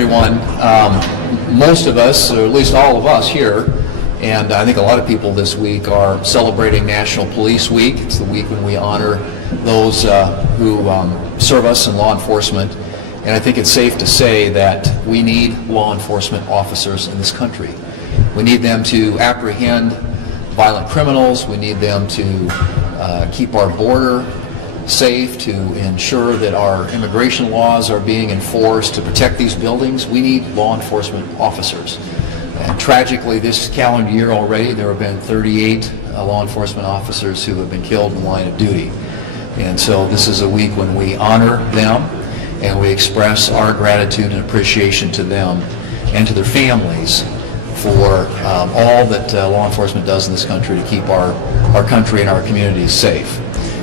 everyone. Most of us, or at least all of us here, and I think a lot of people this week are celebrating National Police Week. It's the week when we honor those who serve us in law enforcement. And I think it's safe to say that we need law enforcement officers in this country. We need them to apprehend violent criminals. We need them to keep our border safe, to ensure that our immigration laws are being enforced, to protect these buildings. We need law enforcement officers. And tragically, this calendar year already, there have been 38 law enforcement officers who have been killed in the line of duty. And so this is a week when we honor them and we express our gratitude and appreciation to them and to their families for all that law enforcement does in this country to keep our country and our communities safe.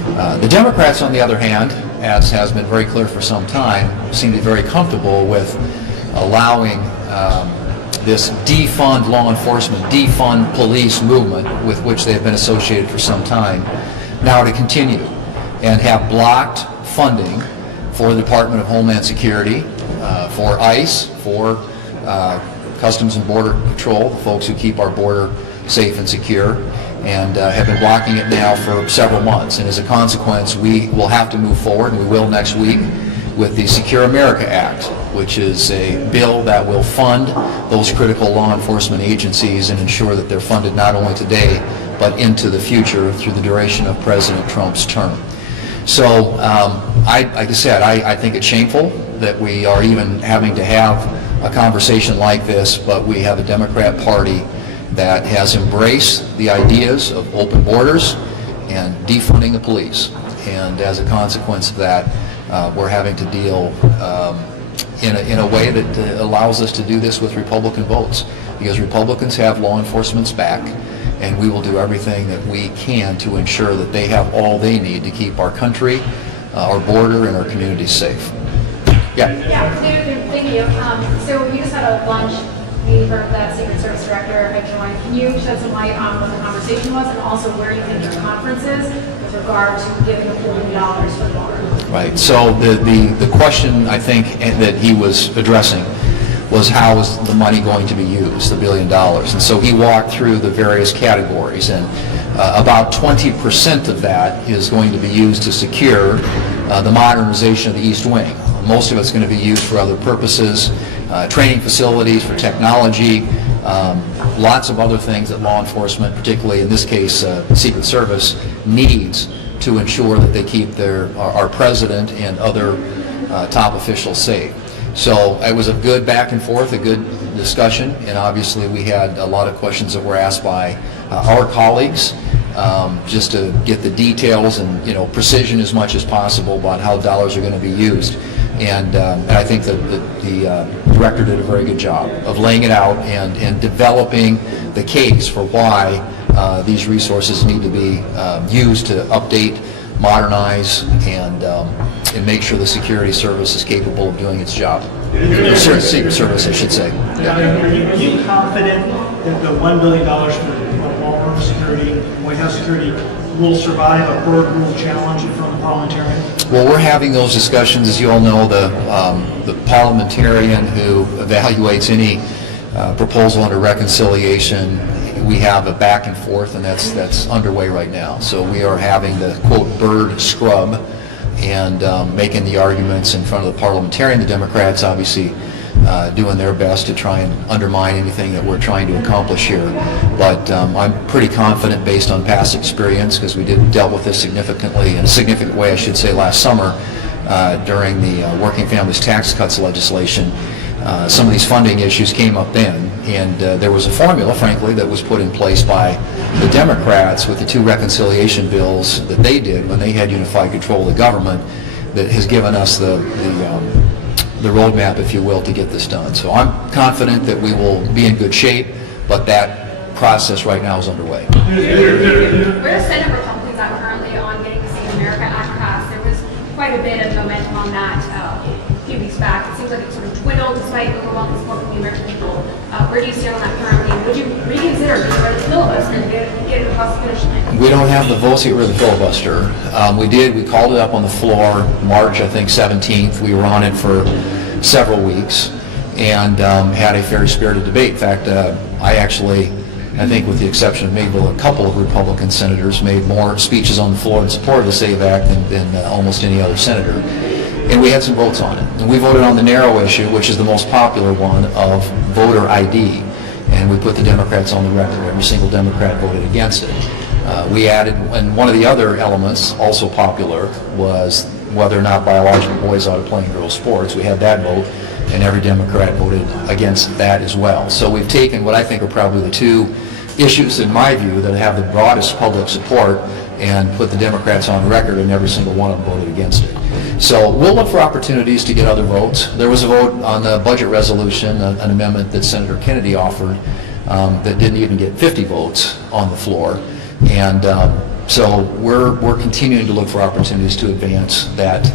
The Democrats, on the other hand, as has been very clear for some time, seem to be very comfortable with allowing this defund law enforcement, defund police movement with which they have been associated for some time now to continue, and have blocked funding for the Department of Homeland Security, for ICE, for Customs and Border Patrol, the folks who keep our border safe and secure, and have been blocking it now for several months. And as a consequence, we will have to move forward, and we will next week, with the Secure America Act, which is a bill that will fund those critical law enforcement agencies and ensure that they're funded not only today, but into the future through the duration of President Trump's term. So, like I said, I think it's shameful that we are even having to have a conversation like this, but we have a Democrat Party that has embraced the ideas of open borders and defunding the police. And as a consequence of that, we're having to deal in a way that allows us to do this with Republican votes, because Republicans have law enforcement's back, and we will do everything that we can to ensure that they have all they need to keep our country, our border, and our communities safe. Yeah? Yeah, thank you. So you just had a lunch meeting for the Secret Service Director had joined. Can you shed some light on what the conversation was, and also where you think your conference is with regard to giving $1 billion for the border? Right. So the question I think that he was addressing was how is the money going to be used, the $1 billion. And so he walked through the various categories, and about 20% of that is going to be used to secure the modernization of the East Wing. Most of it's going to be used for other purposes, training facilities, for technology, lots of other things that law enforcement, particularly in this case Secret Service, needs to ensure that they keep our president and other top officials safe. So it was a good back and forth, a good discussion, and obviously we had a lot of questions that were asked by our colleagues, just to get the details and precision as much as possible about how dollars are going to be used. And I think that the director did a very good job of laying it out and developing the case for why these resources need to be used to update, modernize, and make sure the security service is capable of doing its job. Secret Service, I should say. Yeah. Are you confident that the $1 billion for Walmart security, White House security, will survive a boardroom challenge from the parliamentarian? Well, we're having those discussions. As you all know, the parliamentarian who evaluates any proposal under reconciliation, we have a back and forth, and that's underway right now. So we are having the, quote, bird scrub and making the arguments in front of the parliamentarian. The Democrats obviously doing their best to try and undermine anything that we're trying to accomplish here. But I'm pretty confident based on past experience, because we dealt with this significantly, in a significant way, I should say, last summer during the Working Families Tax Cuts legislation. Some of these funding issues came up then, and there was a formula, frankly, that was put in place by the Democrats with the two reconciliation bills that they did when they had unified control of the government, that has given us the roadmap, if you will, to get this done. So I'm confident that we will be in good shape, but that process right now is underway. Where Senate Republicans are currently on getting the Save America Act passed? There was quite a bit of momentum on that a few weeks back. It seems like it sort of dwindled despite overwhelming support from the American people. Where do you stand on that currently? Would you reconsider getting rid of the filibuster and get it across the finish line? We don't have the votes to get rid of the filibuster. We called it up on the floor March, I think, 17th. We were on it for several weeks, and had a very spirited debate. In fact, I think with the exception of maybe a couple of Republican senators, made more speeches on the floor in support of the SAVE Act than almost any other senator. And we had some votes on it. And we voted on the narrow issue, which is the most popular one, of voter ID. And we put the Democrats on the record. Every single Democrat voted against it. We added, and one of the other elements, also popular, was whether or not biological boys ought to play in girls' sports. We had that vote, and every Democrat voted against that as well. So we've taken what I think are probably the two issues, in my view, that have the broadest public support and put the Democrats on record, and every single one of them voted against it. So we'll look for opportunities to get other votes. There was a vote on the budget resolution, an amendment that Senator Kennedy offered that didn't even get 50 votes on the floor. And so we're continuing to look for opportunities to advance that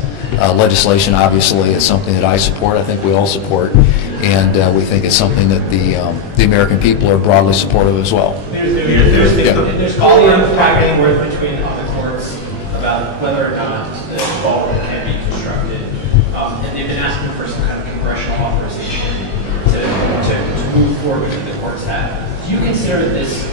legislation. Obviously, it's something that I support. I think we all support, and we think it's something that the American people are broadly supportive as well. There's volume back and forth between the courts about whether or not the ballroom can be constructed, and they've been asking for some kind of congressional authorization to move forward with the courts have. Do you consider this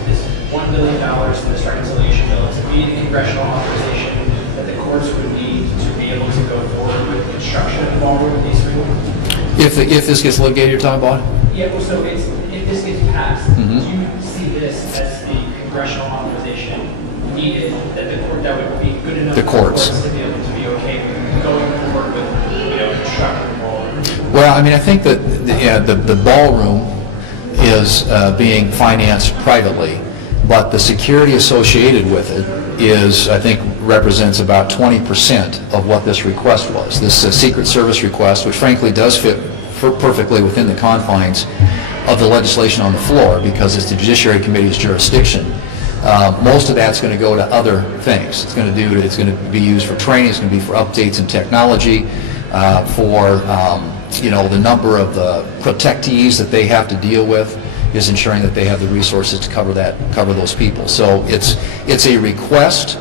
$1 billion in this reconciliation bill to be the congressional authorization that the courts would need to be able to go forward with construction of the ballroom in these 3 months? If this gets litigated, you're talking about? Yeah, well, so if this gets passed, do you see this as the congressional authorization needed that the court, that would be good enough The courts. to be able to be okay with going forward with, constructing the ballroom? Well, I mean, I think that the ballroom is being financed privately, but the security associated with it is, I think, represents about 20% of what this request was. This Secret Service request, which frankly does fit perfectly within the confines of the legislation on the floor because it's the Judiciary Committee's jurisdiction. Most of that's going to go to other things. It's going to be used for training. It's going to be for updates in technology, for the number of the protectees that they have to deal with is ensuring that they have the resources to cover those people. So it's a request,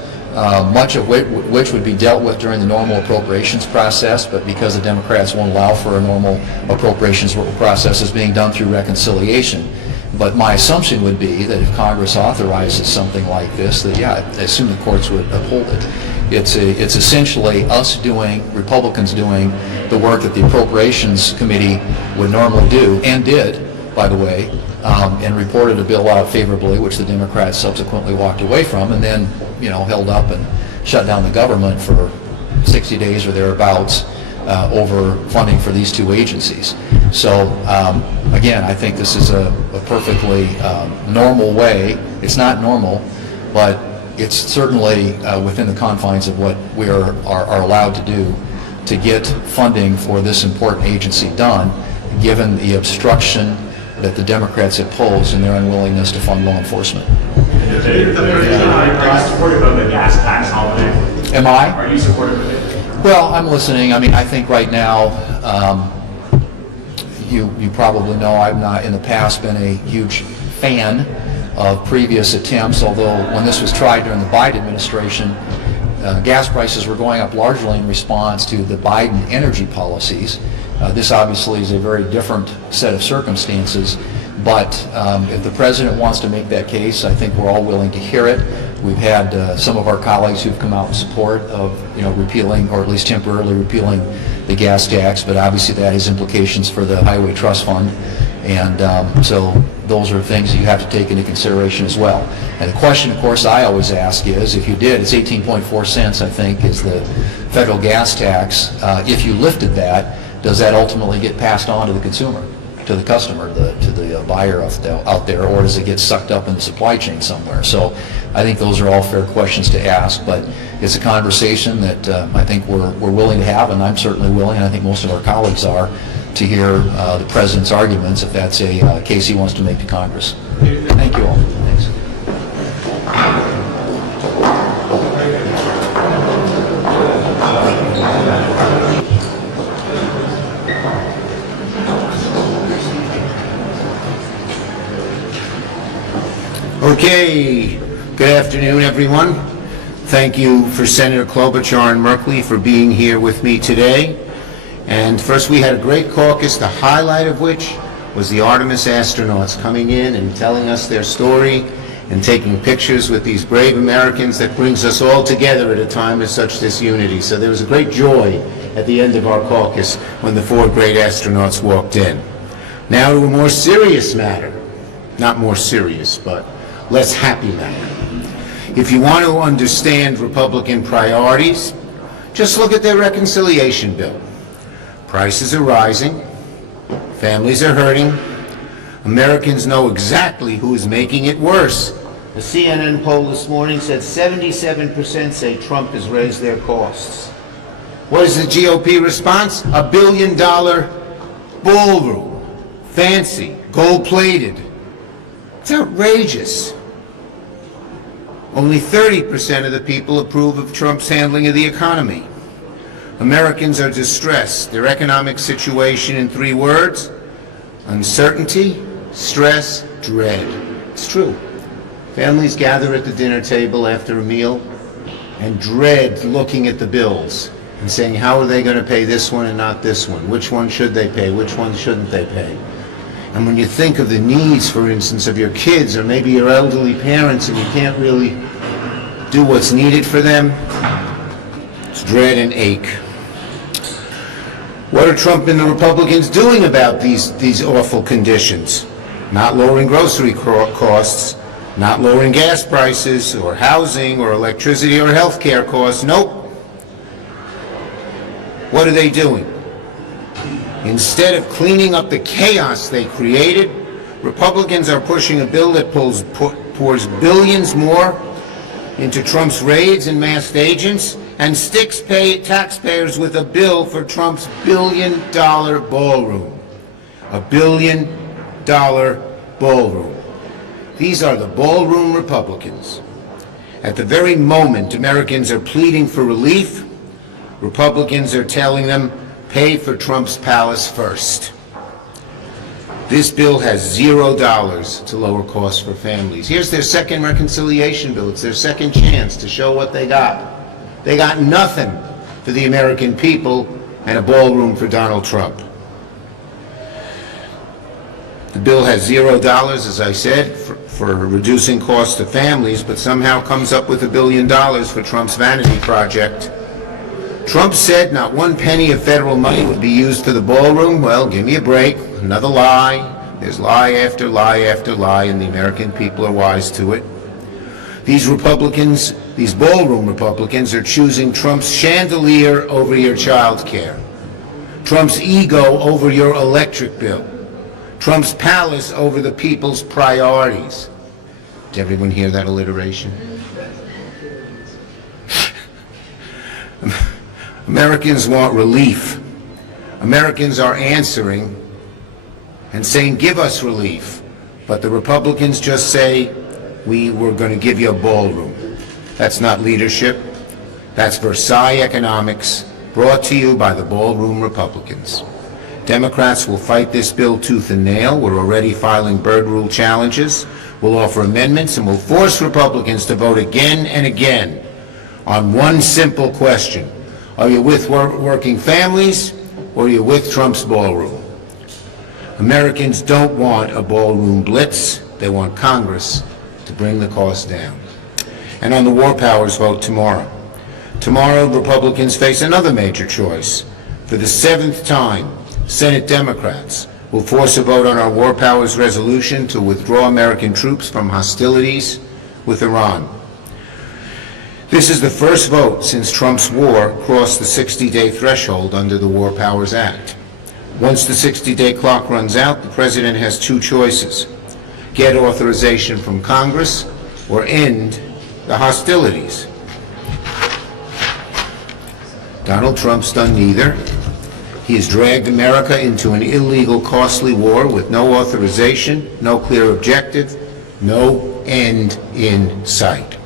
much of which would be dealt with during the normal appropriations process, but because the Democrats won't allow for a normal appropriations process, is being done through reconciliation. But my assumption would be that if Congress authorizes something like this, that I assume the courts would uphold it. It's essentially us Republicans doing the work that the Appropriations Committee would normally do, and did, by the way, and reported a bill out favorably, which the Democrats subsequently walked away from, and then, held up and shut down the government for 60 days or thereabouts over funding for these two agencies. So, again, I think this is a perfectly normal way. It's not normal, but it's certainly within the confines of what we are allowed to do to get funding for this important agency done, given the obstruction that the Democrats have posed in their unwillingness to fund law enforcement. Are you supportive of the gas tax holiday? Am I? Are you supportive of it? Well, I'm listening. I mean, I think right now, you probably know I've not in the past been a huge fan of previous attempts, although when this was tried during the Biden administration, gas prices were going up largely in response to the Biden energy policies. This obviously is a very different set of circumstances, but if the president wants to make that case, I think we're all willing to hear it. We've had some of our colleagues who've come out in support of repealing, or at least temporarily repealing, the gas tax, but obviously that has implications for the Highway Trust Fund, and so those are things that you have to take into consideration as well. And the question, of course, I always ask is, if you did, it's 18.4 cents, I think, is the federal gas tax. If you lifted that, does that ultimately get passed on to the consumer, to the customer, to the buyer out there, or does it get sucked up in the supply chain somewhere? So I think those are all fair questions to ask, but it's a conversation that I think we're willing to have, and I'm certainly willing, and I think most of our colleagues are, to hear the president's arguments if that's a case he wants to make to Congress. Thank you all. Thanks. Okay, good afternoon, everyone. Thank you for Senator Klobuchar and Merkley for being here with me today. And first we had a great caucus, the highlight of which was the Artemis astronauts coming in and telling us their story and taking pictures with these brave Americans. That brings us all together at a time of such disunity. So there was a great joy at the end of our caucus when the 4 great astronauts walked in. Now to a more serious matter. Not more serious, but less happy matter. If you want to understand Republican priorities, just look at their reconciliation bill. Prices are rising. Families are hurting. Americans know exactly who is making it worse. A CNN poll this morning said 77% say Trump has raised their costs. What is the GOP response? $1 billion ballroom. Fancy, gold-plated. It's outrageous. Only 30% of the people approve of Trump's handling of the economy. Americans are distressed. Their economic situation in 3 words: uncertainty, stress, dread. It's true. Families gather at the dinner table after a meal and dread looking at the bills and saying, how are they going to pay this one and not this one? Which one should they pay? Which one shouldn't they pay? And when you think of the needs, for instance, of your kids or maybe your elderly parents and you can't really do what's needed for them, it's dread and ache. What are Trump and the Republicans doing about these awful conditions? Not lowering grocery costs, not lowering gas prices or housing or electricity or health care costs. Nope. What are they doing? Instead of cleaning up the chaos they created, Republicans are pushing a bill that pours billions more into Trump's raids and masked agents and sticks taxpayers with a bill for Trump's $1 billion ballroom. $1 billion ballroom. These are the ballroom Republicans. At the very moment Americans are pleading for relief, Republicans are telling them, pay for Trump's palace first. This bill has $0 to lower costs for families. Here's their second reconciliation bill. It's their second chance to show what they got. They got nothing for the American people and a ballroom for Donald Trump. The bill has $0, as I said, for reducing costs to families, but somehow comes up with $1 billion for Trump's vanity project. Trump said not 1 penny of federal money would be used for the ballroom. Well, give me a break. Another lie. There's lie after lie after lie, and the American people are wise to it. These Republicans, these ballroom Republicans, are choosing Trump's chandelier over your child care, Trump's ego over your electric bill, Trump's palace over the people's priorities. Did everyone hear that alliteration? Americans want relief. Americans are answering and saying, give us relief. But the Republicans just say, we were going to give you a ballroom. That's not leadership. That's Versailles economics, brought to you by the ballroom Republicans. Democrats will fight this bill tooth and nail. We're already filing bird rule challenges. We'll offer amendments and we'll force Republicans to vote again and again on one simple question. Are you with working families or are you with Trump's ballroom? Americans don't want a ballroom blitz. They want Congress to bring the cost down. And on the War Powers vote tomorrow. Tomorrow, Republicans face another major choice. For the 7th time, Senate Democrats will force a vote on our War Powers resolution to withdraw American troops from hostilities with Iran. This is the first vote since Trump's war crossed the 60-day threshold under the War Powers Act. Once the 60-day clock runs out, the president has 2 choices: get authorization from Congress or end the hostilities. Donald Trump's done neither. He has dragged America into an illegal, costly war with no authorization, no clear objective, no end in sight.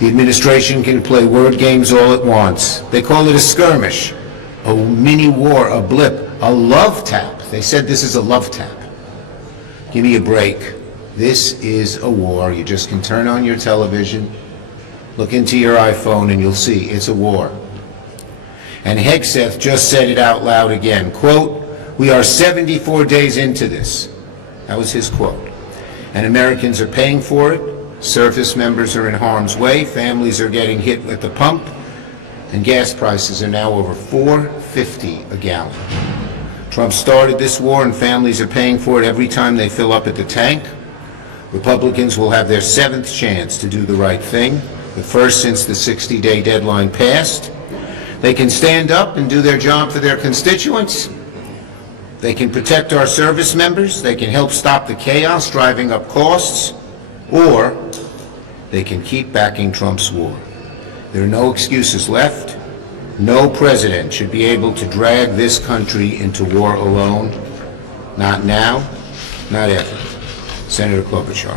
The administration can play word games all it wants. They call it a skirmish, a mini war, a blip, a love tap. They said this is a love tap. Give me a break. This is a war. You just can turn on your television, look into your iPhone, and you'll see it's a war. And Hegseth just said it out loud again, quote, "We are 74 days into this." That was his quote. And Americans are paying for it. Service members are in harm's way. Families are getting hit at the pump. And gas prices are now over $4.50 a gallon. Trump started this war, and families are paying for it every time they fill up at the tank. Republicans will have their 7th chance to do the right thing, the first since the 60-day deadline passed. They can stand up and do their job for their constituents. They can protect our service members. They can help stop the chaos driving up costs. Or they can keep backing Trump's war. There are no excuses left. No president should be able to drag this country into war alone. Not now, not ever. Senator Klobuchar.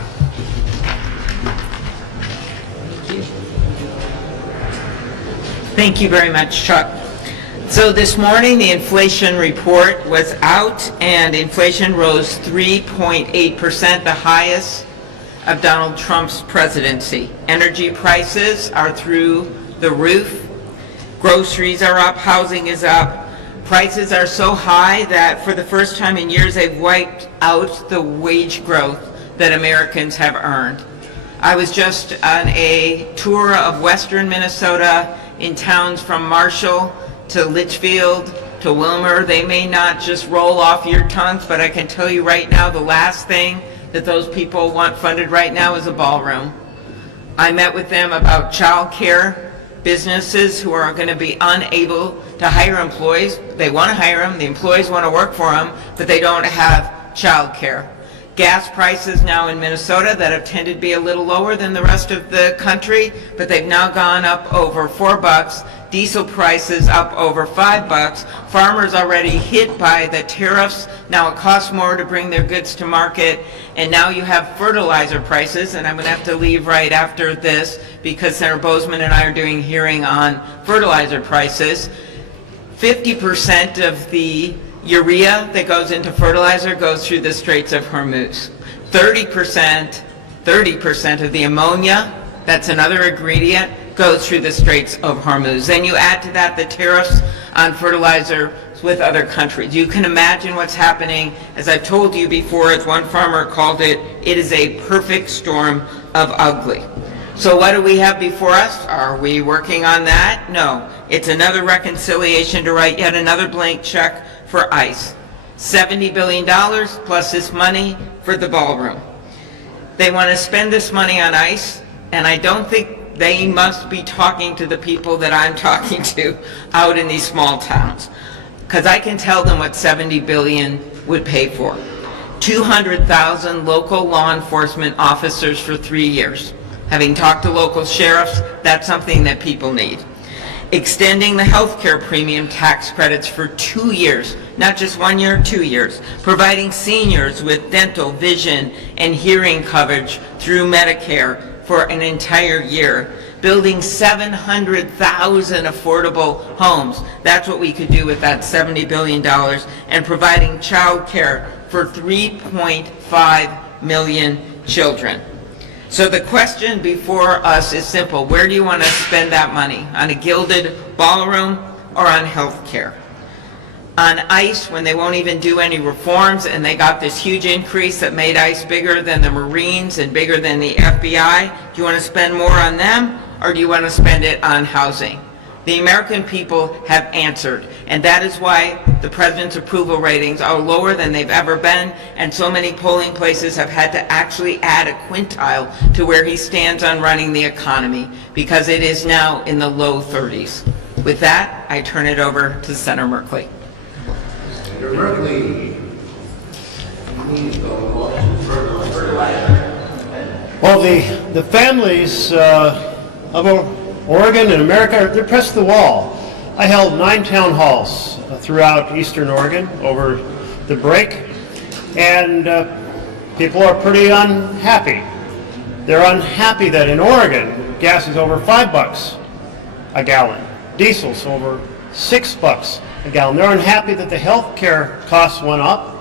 Thank you very much, Chuck. So this morning, the inflation report was out, and inflation rose 3.8%, the highest of Donald Trump's presidency. Energy prices are through the roof. Groceries are up, housing is up. Prices are so high that for the first time in years, they've wiped out the wage growth that Americans have earned. I was just on a tour of western Minnesota in towns from Marshall to Litchfield to Wilmer. They may not just roll off your tongues, but I can tell you right now, the last thing that those people want funded right now is a ballroom. I met with them about child care, businesses who are going to be unable to hire employees. They want to hire them, the employees want to work for them, but they don't have child care. Gas prices now in Minnesota that have tended to be a little lower than the rest of the country, but they've now gone up over $4. Diesel prices up over $5. Farmers already hit by the tariffs. Now it costs more to bring their goods to market. And now you have fertilizer prices, and I'm going to have to leave right after this because Senator Bozeman and I are doing a hearing on fertilizer prices. 50% of the urea that goes into fertilizer goes through the Straits of Hormuz. 30% of the ammonia, that's another ingredient, goes through the Straits of Hormuz. Then you add to that the tariffs on fertilizer with other countries. You can imagine what's happening. As I've told you before, as one farmer called it, it is a perfect storm of ugly. So what do we have before us? Are we working on that? No. It's another reconciliation to write yet another blank check for ICE. $70 billion plus this money for the ballroom. They want to spend this money on ICE, and I don't think they must be talking to the people that I'm talking to out in these small towns, because I can tell them what $70 billion would pay for. 200,000 local law enforcement officers for 3 years. Having talked to local sheriffs, that's something that people need. Extending the health care premium tax credits for 2 years, not just 1 year, 2 years. Providing seniors with dental, vision, and hearing coverage through Medicare for an entire year. Building 700,000 affordable homes. That's what we could do with that $70 billion. And providing child care for 3.5 million children. So the question before us is simple. Where do you want to spend that money? On a gilded ballroom or on health care? On ICE, when they won't even do any reforms and they got this huge increase that made ICE bigger than the Marines and bigger than the FBI, do you want to spend more on them or do you want to spend it on housing? The American people have answered, and that is why the president's approval ratings are lower than they've ever been, and so many polling places have had to actually add a quintile to where he stands on running the economy, because it is now in the low 30s. With that, I turn it over to Senator Merkley. Senator Merkley. Well, the families of Oregon and America, they're pressed to the wall. I held 9 town halls throughout eastern Oregon over the break, and people are pretty unhappy. They're unhappy that in Oregon, gas is over $5 a gallon. Diesel's over $6 a gallon. They're unhappy that the health care costs went up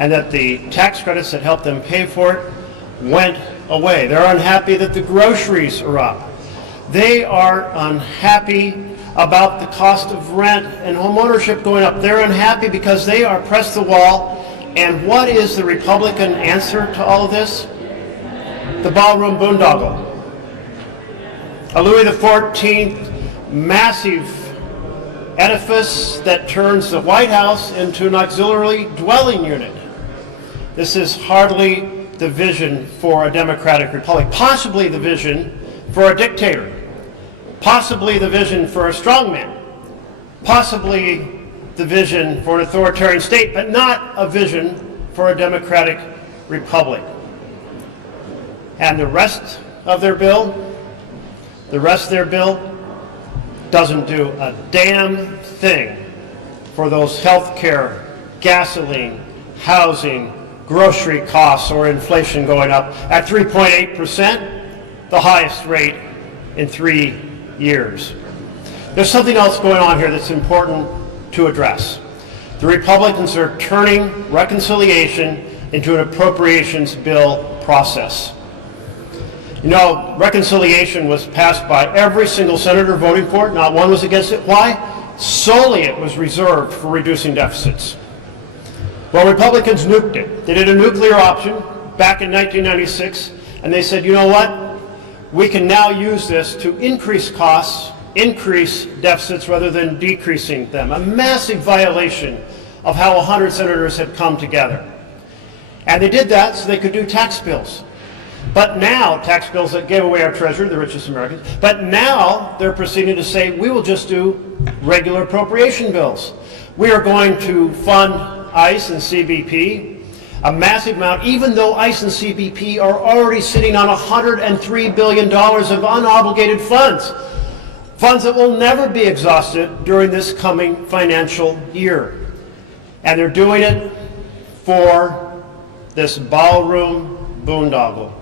and that the tax credits that helped them pay for it went away. They're unhappy that the groceries are up. They are unhappy about the cost of rent and home ownership going up. They're unhappy because they are pressed to the wall. And what is the Republican answer to all of this? The ballroom boondoggle. A Louis XIV massive edifice that turns the White House into an auxiliary dwelling unit. This is hardly the vision for a democratic republic, possibly the vision for a dictator, possibly the vision for a strongman, possibly the vision for an authoritarian state, but not a vision for a democratic republic. And the rest of their bill doesn't do a damn thing for those health care, gasoline, housing, grocery costs, or inflation going up at 3.8%, the highest rate in 3 years. There's something else going on here that's important to address. The Republicans are turning reconciliation into an appropriations bill process. You know, reconciliation was passed by every single senator voting for it. Not one was against it. Why? Solely it was reserved for reducing deficits. Well, Republicans nuked it. They did a nuclear option back in 1996, and they said, you know what? We can now use this to increase costs, increase deficits rather than decreasing them. A massive violation of how 100 senators had come together. And they did that so they could do tax bills. But now, tax bills that gave away our treasury, the richest Americans, but now they're proceeding to say, we will just do regular appropriation bills. We are going to fund ICE and CBP a massive amount, even though ICE and CBP are already sitting on $103 billion of unobligated funds. Funds that will never be exhausted during this coming financial year. And they're doing it for this ballroom boondoggle.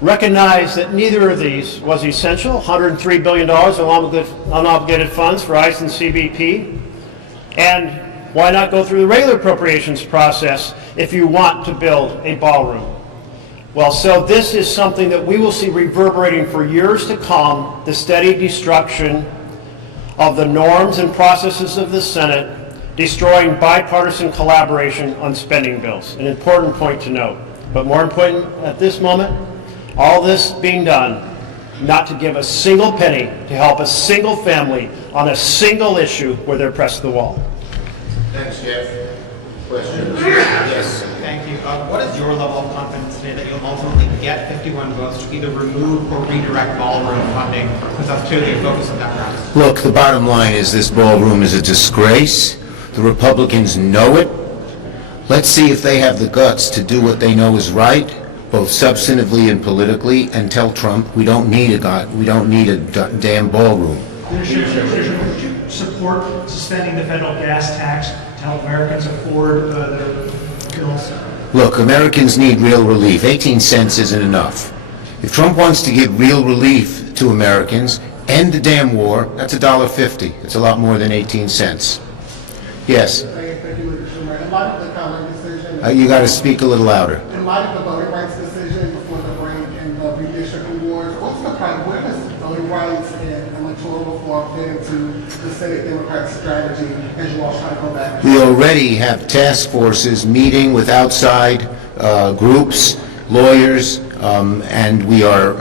Recognize that neither of these was essential. $103 billion of unobligated funds for ICE and CBP. And why not go through the regular appropriations process if you want to build a ballroom? Well, so this is something that we will see reverberating for years to come, the steady destruction of the norms and processes of the Senate, destroying bipartisan collaboration on spending bills. An important point to note. But more important at this moment, all this being done not to give a single penny to help a single family on a single issue where they're pressed to the wall. Thanks, Jeff. Questions? Yes. Thank you. What is your level of confidence today that you'll ultimately get 51 votes to either remove or redirect ballroom funding, since that's clearly a focus of Democrats? Look, the bottom line is this ballroom is a disgrace. The Republicans know it. Let's see if they have the guts to do what they know is right, both substantively and politically, and tell Trump we don't need a damn ballroom. Would you support suspending the federal gas tax to help Americans afford their bills? Look, Americans need real relief. 18 cents isn't enough. If Trump wants to give real relief to Americans, end the damn war, that's $1.50. It's a lot more than 18 cents. Yes? Thank you, Mr. Schumer. In light of the Congress decision, You got to speak a little louder. in light of the voting rights decision before the break and the redistricting wars, what's the plan? Where does voting rights and electoral reform fit into the Senate Democrat strategy as you all try to go back? We already have task forces meeting with outside groups, lawyers, and we are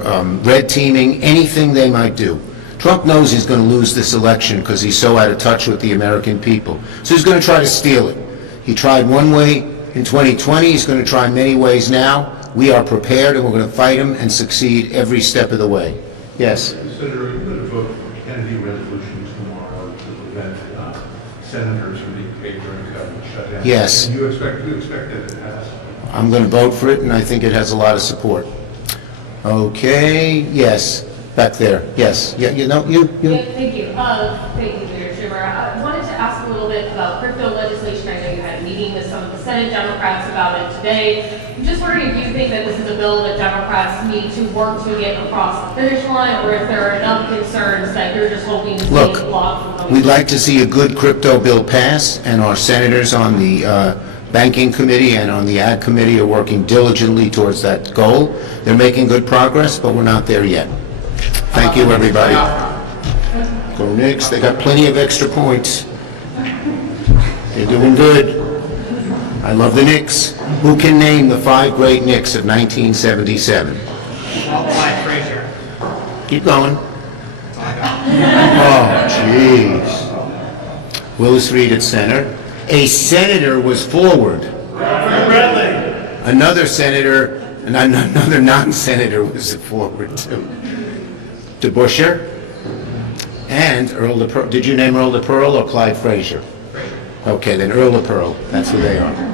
red teaming anything they might do. Trump knows he's going to lose this election because he's so out of touch with the American people. So he's going to try to steal it. He tried one way in 2020. He's going to try many ways now. We are prepared, and we're going to fight him and succeed every step of the way. Yes? Senator, are you going to vote for Kennedy resolutions tomorrow to prevent senators from being paid during government shutdown? Yes. Do you expect that to pass? I'm going to vote for it, and I think it has a lot of support. Okay. Yes. Back there. Yes. Yeah. You know. You. Yeah, thank you. Thank you, Leader Schumer. I wanted to ask a little bit about crypto legislation. I know you had a meeting with some of the Senate Democrats about it today. I'm just wondering if you think that this is a bill that Democrats need to work to get across the finish line, or if there are enough concerns that you're just hoping to see it blocked from coming. We'd like to see a good crypto bill pass, and our senators on the Banking Committee and on the Ag Committee are working diligently towards that goal. They're making good progress, but we're not there yet. Thank you, everybody. Go Knicks. They got plenty of extra points. They're doing good. I love the Knicks. Who can name the 5 great Knicks of 1977? Clyde Frazier. Keep going. Oh, jeez. Willis Reed at center. A senator was forward. Another senator, and another non-senator was forward too. DeBuscher and Earl DePearl. Did you name Earl DePearl or Clyde Frazier? Okay, then Earl DePearl. That's who they are.